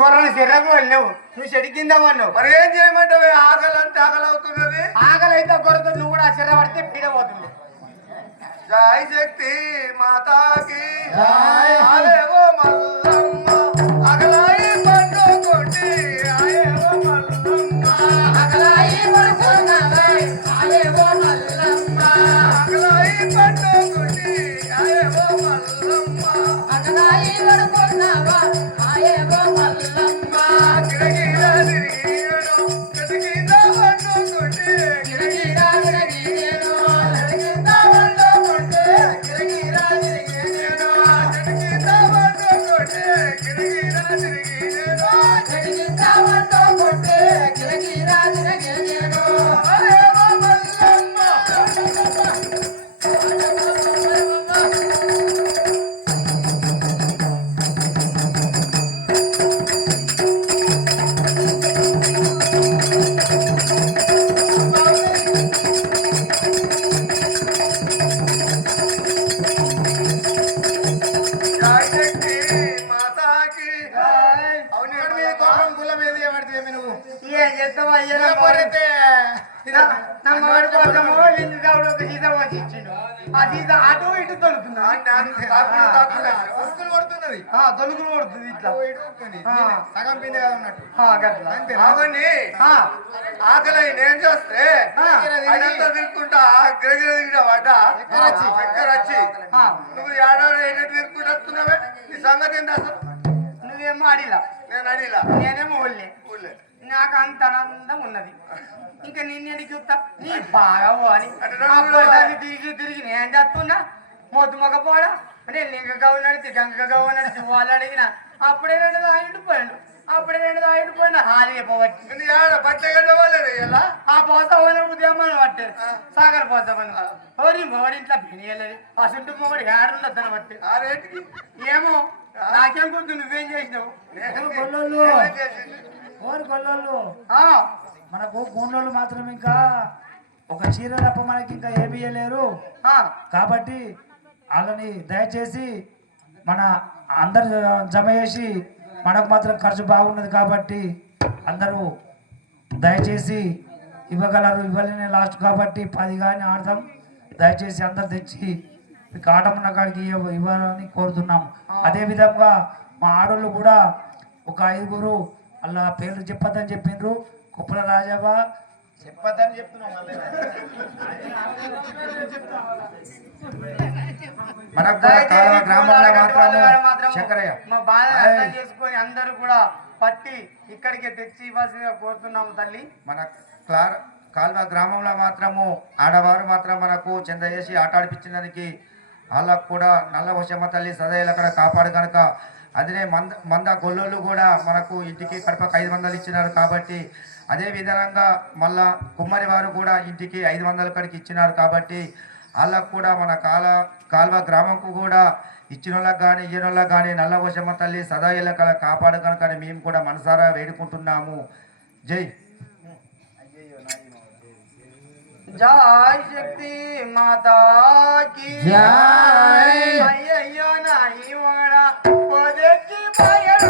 గొర్రెలు చెర్రకు వెళ్ళినావు, నువ్వు చెడి కింద ఉన్నావు. మరి ఏం చేయమంటావు? ఆకలి అంటే ఆకలి అవుతున్నది. ఆకలి అయితే గొర్రెతో నువ్వు కూడా చెర్ర పడితే పీడ పోతుంది. జై శక్తి మాతాకి జై. ఆలేవో మల్లమ్మ అగలాయి పండు కొట్టి ఆయేవో మల్లమ్మ ఆకలాయి పడుకున్నావే, ఆయేవో మల్లమ్మ. అగలాయి పండు కొట్టి ఆయేవో మల్లమ్మ ఆకలాయి పడుకున్నావా, ఆయేవో మల్లమ్మ. గిరగిరా తిరిగియడం గదిగిన పండు కొట్టి గిరగిరా గిరగిరేను, గదిగిన పండు కొట్టి గిరగిరా తిరిగియడం గదిగిన పండు కొట్టి గిరగిరా తిరిగియడం గడిగించావంటూ కొట్టే, గిరగిరా గిరగిరేను. ఆయేవో మల్లమ్మ జై శక్తి మాతాకి అవును ఇక్కడ ఇక్కడ మీద మీద కోపం గుల్ల మీద చేయబడితే నువ్వు ఏం చేస్తావు అయ్యా నమ్మవాడి కోసము నిన్ను దేవుడు ఒక సీత వచ్చి ఇచ్చిండు. ఆ సీత అటు ఇటు తొలుతున్నా, ఉరుకులు పడుతున్నది తొలుగులు పడుతుంది ఇట్లా. సగం పిండి కదా ఉన్నట్టు గట్లా అవన్నీ ఆ, ఆకలి నేను చూస్తే ఆ. అదంతా తిరుక్కుంటా గిరగిర తిరిగిన వాట చక్కెర వచ్చి ఆ. నువ్వు ఏడాది ఏంటంటే తిరుక్కుంటూ వస్తున్నావే నీ సంగతి ఏంటి అసలు? నువ్వేమో అడిలా, నేను అడిలా నేనేమో ఒళ్ళే. ఊళ్ళే నాకు అంత ఆనందం ఉన్నది. ఇంకా నిన్నేది చూస్తా నీ బాగా అని అంటే నన్ను తిరిగి తిరిగి నేను చేస్తున్నా మొద్దు మొగపోడా అంటే లింగగా ఉన్నాడు గంగగా ఉన్నాడు వాళ్ళు అడిగిన అప్పుడే 2 దాయిడు పోయాడు, అప్పుడే 2 దాయిడు పోయినా హాలి పోవచ్చు. నేను ఏడ బట్టలు కట్టవాలేదు ఇలా ఆ పోసవని ఉదయమని పట్టే సాగర పోసవని ఓడి మొగడి ఇంట్లో బినియలేదు, ఆ చుట్టూ మొగడి ఏడుండొద్దని బట్టి ఆ రేటుకి ఏమో నాకేం గుర్తు నువ్వేం చేసినావు. నేనేం చేసింది? ఓరు గొల్లోళ్ళు ఆ, మనకు గూండోళ్ళు మాత్రం ఇంకా ఒక చీర తప్ప మనకి ఇంకా ఏమీ ఇయ్యలేరు. ఆ, కాబట్టి వాళ్ళని దయచేసి మన అందరు జమ చేసి మనకు మాత్రం ఖర్చు బాగున్నది కాబట్టి అందరూ దయచేసి ఇవ్వగలరు. ఇవ్వలేని లాస్ట్ కాబట్టి 10 కానీ ఆడదాం. దయచేసి అందరు తెచ్చి మీకు ఆట ఉన్న కాడికి ఇవ్వాలని కోరుతున్నాము. అదేవిధంగా మా ఆడోళ్ళు కూడా ఒక 5గురు అలా పేర్లు చెప్పొద్దని చెప్పిండ్రు. కుప్పల రాజవ్వ చెప్పదని చెప్తున్నాం మనకు కూడా కాలువ గ్రామంలో మాత్రము శంకరయ్య మా బాధ అర్థం చేసుకొని అందరూ కూడా పట్టి ఇక్కడికి తెచ్చి ఇవ్వాల్సిందిగా కోరుతున్నాము తల్లి. మన కాల్వ గ్రామంలో మాత్రము ఆడవారు మాత్రం మనకు చెంద చేసి ఆటాడిపించడానికి వాళ్ళకు కూడా నల్ల వశమ్మ తల్లి సదైలు అక్కడ కాపాడు కనుక అదే మంద గొల్లోళ్ళు కూడా మనకు ఇంటికి కడపకు 500 ఇచ్చినారు కాబట్టి అదే విధంగా మళ్ళా కుమ్మరి వారు కూడా ఇంటికి 500 కడికి ఇచ్చినారు కాబట్టి వాళ్ళకు కూడా మన కాల్వ గ్రామంకు కూడా ఇచ్చిన వాళ్ళకి కానీ ఇయ్యన వాళ్ళకి కానీ నల్ల వశమ్మ తల్లి సదాయిల కాపాడు కనుక మేము కూడా మనసారా వేడుకుంటున్నాము. జై జై శక్తి మాతాకి జై. అయ్యయ్యో నాయి వాడా పోదెక్కి పోయాడు